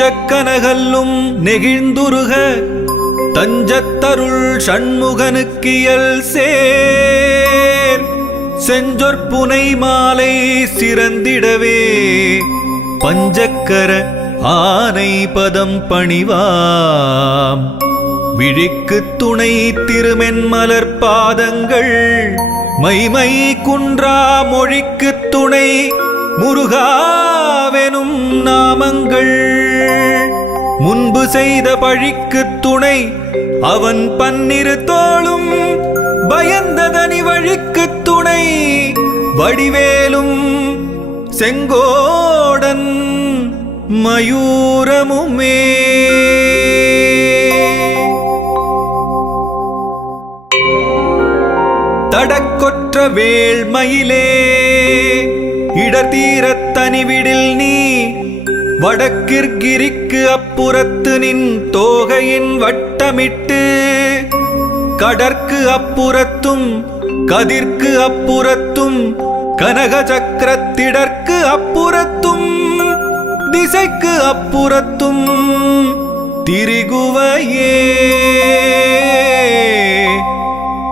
நெஞ்சக்கனகல்லும் நெகிழ்ந்துருக தஞ்சத்தருள் சண்முகனுக்கியல் சேர் செஞ்சொற்புனை மாலை சிறந்திடவே பஞ்சக்கர ஆனை பதம் பணிவாம் விழிக்கு துணை திருமென்மலர் பாதங்கள் மைமை குன்றா மொழிக்கு துணை முருகாவெனும் நாமங்கள் முன்பு செய்த பழிக்கு துணை அவன் பன்னிரு தோளும் பயந்ததனி வழிக்கு துணை வடிவேலும் செங்கோடன் மயூரமுமே. தடக்கொற்ற வேள்மயிலே இடத்தீரத் தனிவிடில் நீ வடக்கிற்கிரிக்கு அப்புறத்து நின் தோகையின் வட்டமிட்டு கடற்கு அப்புறத்தும் கதிர்க்கு அப்புறத்தும் கனக சக்கரத்திடற்கு அப்புறத்தும் திசைக்கு அப்புறத்தும் திரிகுவையே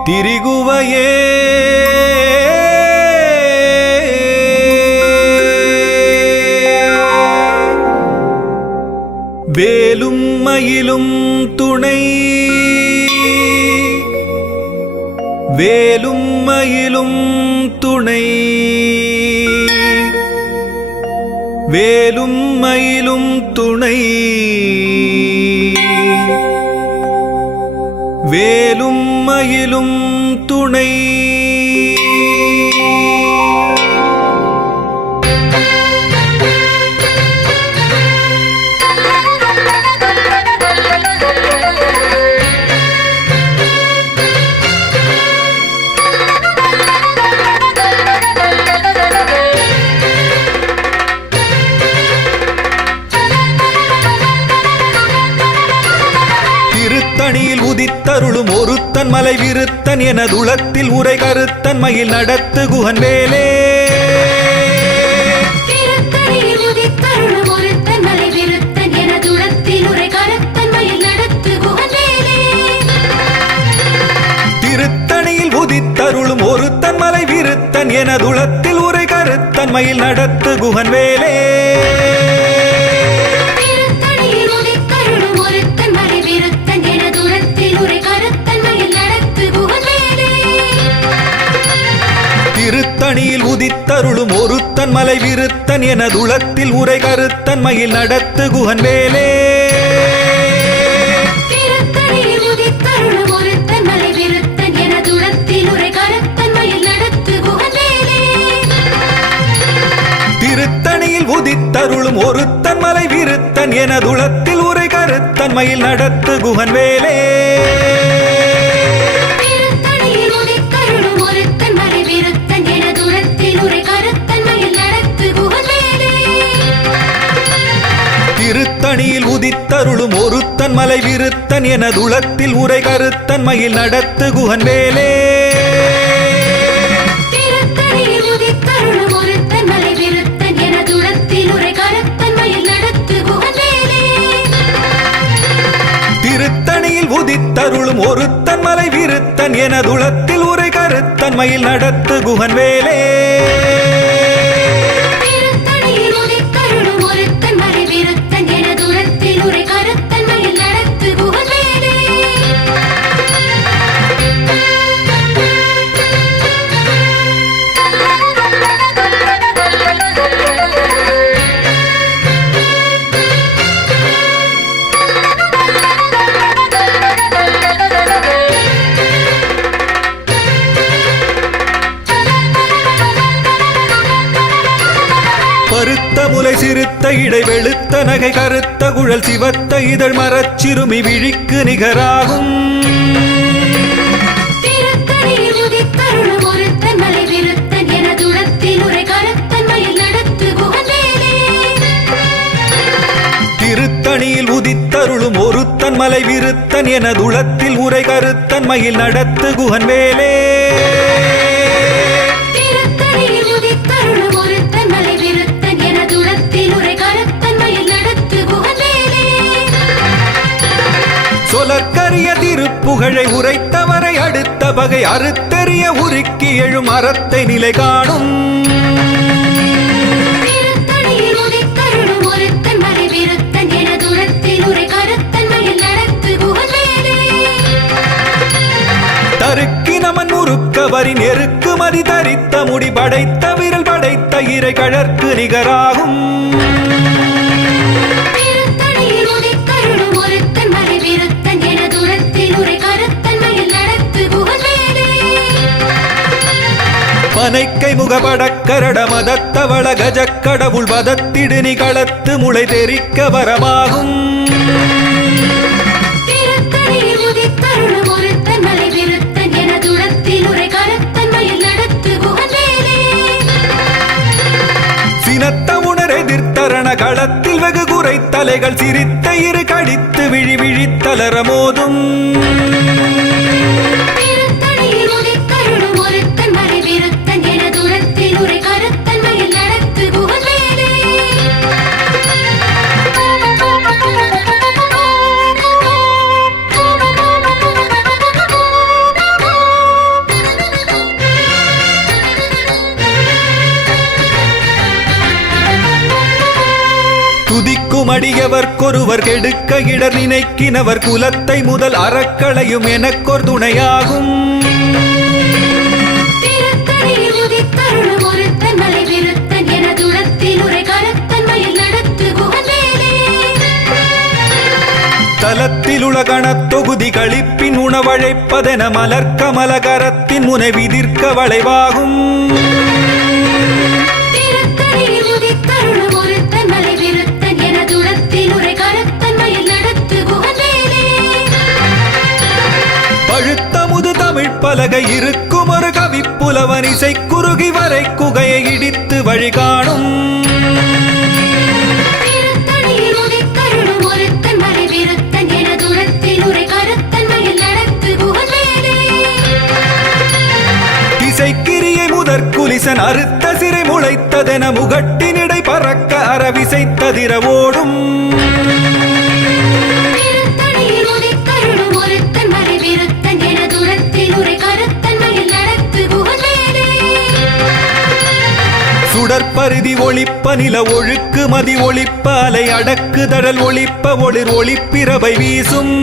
திரிகுவையே வேலும் மயிலும் துணை வேலும் மயிலும் துணை வேலும் மயிலும் துணை வேலும் மயிலும் துணை. திருத்தணியில் உதித்தருளும் ஒருத்தன் மலை விருத்தன் எனதுளத்தில் உரை கருத்தன் மயில் நடத்து குகன் வேலே. திருத்தணியில் உதித்தருளும் ஒருத்தன் மலை விருத்தன் எனதுளத்தில் உரை கருத்தன் மயில் நடத்து குகன் வேலே. திருத்தணியில் உதித்தருளும் ஒருத்தன் மலை விருத்தன் எனதுளத்தில் உரை கருத்தன் மயில் நடத்து குகன் வேலே. திருத்தணியில் உதித்தருளும் ஒருத்தன் மலை விருத்தன் எனதுளத்தில் உரை கருத்தன் மயில் நடத்து குகன் வேலே. திருத்தணியில் உதித்தருளும் ஒருத்தன் மலை விருத்தன் எனதுளத்தில் உரை கருத்தன் மயில் நடத்து குகன் வேலே. திருத்தணியில் உதித்தருளும் ஒருத்தன் மலை விருத்தன் எனதுளத்தில் உரை கருத்தன் மயில் நடத்து குகன் வேலே. திருத்தணியில் உதித்தருளும் ஒருத்தன் மலை விருத்தன் எனதுளத்தில் உரை கருத்தன் மயில் நடத்து குகன் வேலே. திருத்தணியில் உதித்தருளும் ஒருத்தன் மலை விருத்தன் எனதுளத்தில் உரை கருத்தன் மயில் நடத்து குகன் வேலே. திருத்தணியில் உதித்தருளும் ஒருத்தன் மலை விருத்தன் எனதுளத்தில் உரை கருத்தன் மயில் நடத்து குகன் வேலே. பருத்த முலை சிறுத்த இடை வெளுத்த நகை கருத்த குழல் சிவத்த இதழ் மரச்சிறுமி விழிக்கு நிகராகும். திருத்தணியில் உதித்தருளும் ஒருத்தன் மலை விருத்தன் எனதுளத்தில் உரை கருத்தன் மயில் நடத்து குகன் வேலே. திருத்தணியில் உதித்தருளும் ஒருத்தன் மலை விருத்தன் எனதுளத்தில் உரை கருத்தன் மயில் நடத்து குகன் வேலே. திருத்தணியில் உதித்தருளும் ஒருத்தன் மலை விருத்தன் எனதுளத்தில் உரை கருத்தன் மயில் நடத்து குகன் வேலே. திருப்புகழை உரைத்தவரை அடுத்த பகை அறுத்தெறிய உருக்கி எழும் அறத்தை நிலை காணும். திருத்தணியில் உதித்தருளும் ஒருத்தன் மலை விருத்தன் என துரத்தில் உரை கருத்தன்மையில் நடத்து குகவேலே. தருக்கி நமன் முறுக்க வரி நெருக்கு மதி தரித்த முடி படைத்த விரல் படைத்த இறை கழற்கு நிகராகும். திருத்தணியில் உதித்தருளும் ஒருத்தன் மலை விருத்தன் என துரத்தில் உரை கருத்தன்மையில் நடத்து குகவேலே. பனைக்கை முகபடக்கரட மதத்தவள கஜக்கடவுள் வதத்திடு நிகளத்து முளை தெரிக்க வரமாகும். திருத்தணியில் உதித்தருளும் ஒருத்தன் மலை விருத்தன் என துரத்தில் உரை கருத்தன்மையில் நடத்து குகவேலே. சினத்த உணர் எதிர்த்தரண களத்தில் வெகு குறை தலைகள் சிரித்த இரு கடித்து விழி விழித்தலர மோதும். திருத்தணியில் உதித்தருளும் ஒருத்தன் மலை விருத்தன் என துரத்தில் உரை கருத்தன்மையில் நடத்து குகவேலே. துதிக்கும் அடியவர்க்கொருவர் கெடுக்க இடர் நினைக்கினவர் குலத்தை முதல் அறக்களையும் எனக்கொரு துணையாகும். திருத்தணியில் உதித்தருளும் ஒருத்தன் மலை விருத்தன் என துரத்தில் உரை கருத்தன்மையில் நடத்து குகவேலே. தலத்தில் உலகணத் தொகுதி களிப்பின் உணவழைப்பதென மலர்க்கமலகரத்தின் முனை விதிர்க்க வளைவாகும். திருத்தணியில் உதித்தருளும் ஒருத்தன் மலை விருத்தன் என துரத்தில் உரை கருத்தன்மையில் நடத்து குகவேலே. பழுத்த முது தமிழ் பலகை இருக்கும் ஒரு கவிப்புலவன் இசை குறுகி வரை குகையை இடித்து வழி காணும். திருத்தணியில் உதித்தருளும் ஒருத்தன் மலை விருத்தன் என துரத்தில் உரை கருத்தன்மையில் நடத்து குகவேலே. திசைக்கிரியை முதற் குலிசன் அறுத்த சிறை முளைத்ததென முகட்டினிடை பறக்க அறவிசைத்ததிர ஓடும். திருத்தணியில் உதித்தருளும் ஒருத்தன் மலை விருத்தன் என துரத்தில் உரை கருத்தன்மையில் நடத்து குகவேலே. சுடற்பருதி ஒளிப்ப நில ஒழுக்கு மதி ஒளிப்ப அலை அடக்கு தடல் ஒளிப்ப ஒளிர் ஒளிப்பிரவை வீசும்.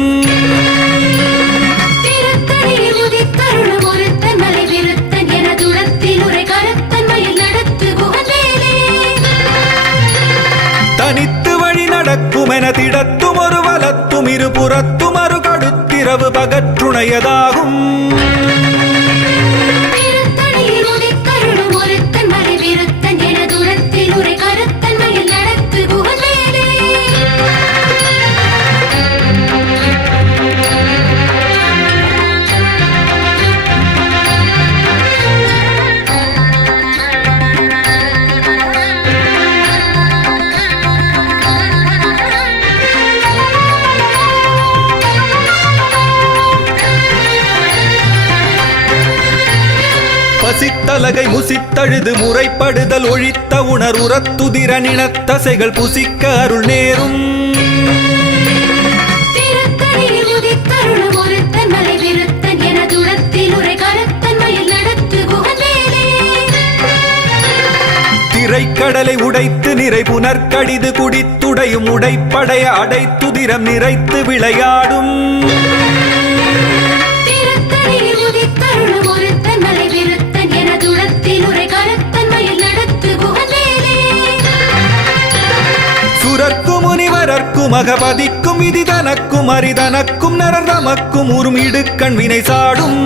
திருத்தணியில் உதித்தருளும் ஒருத்தன் மலை விருத்தன் என துரத்தில் உரை கருத்தன்மையில் நடத்து குகவேலே. தனித்து வழி நடக்கும் என திடத்தும் ஒரு வலத்தும் இருபுறத்தும் அரு கடுத்திரவு பகற்றுணையதாகும். திருத்தணியில் உதித்தருளும் ஒருத்தன் மலை விருத்தன் என துரத்தில் உரை கருத்தன்மையில் நடத்து குகவேலே. பசித்தலகை முசித்தழுது முறைப்படுதல் ஒழித்த உணர் உரத்துதிர நினத்தசைகள் புசிக்க அருள் நேரும். திருத்தணியில் உதித்தருளும் ஒருத்தன் மலை விருத்தன் என துரத்தில் உரை கருத்தன்மையில் நடத்து குகவேலே. திரைக்கடலை உடைத்து நிறை புனர்கடிது குடித்துடையும் உடைப்படைய அடைத்துதிரம் நிறைத்து விளையாடும். திருத்தணியில் உதித்தருளும் ஒருத்தன் மலை விருத்தன் என துரத்தில் உரை கருத்தன்மையில் நடத்து குகவேலே. சுரர்க்கும் முனிவரர்க்கும் அகபதிக்கும் விதி தனக்கும் அரிதனக்கும் நரர் தமக்கும் உறும் இடுக்கண் வினை சாடும்.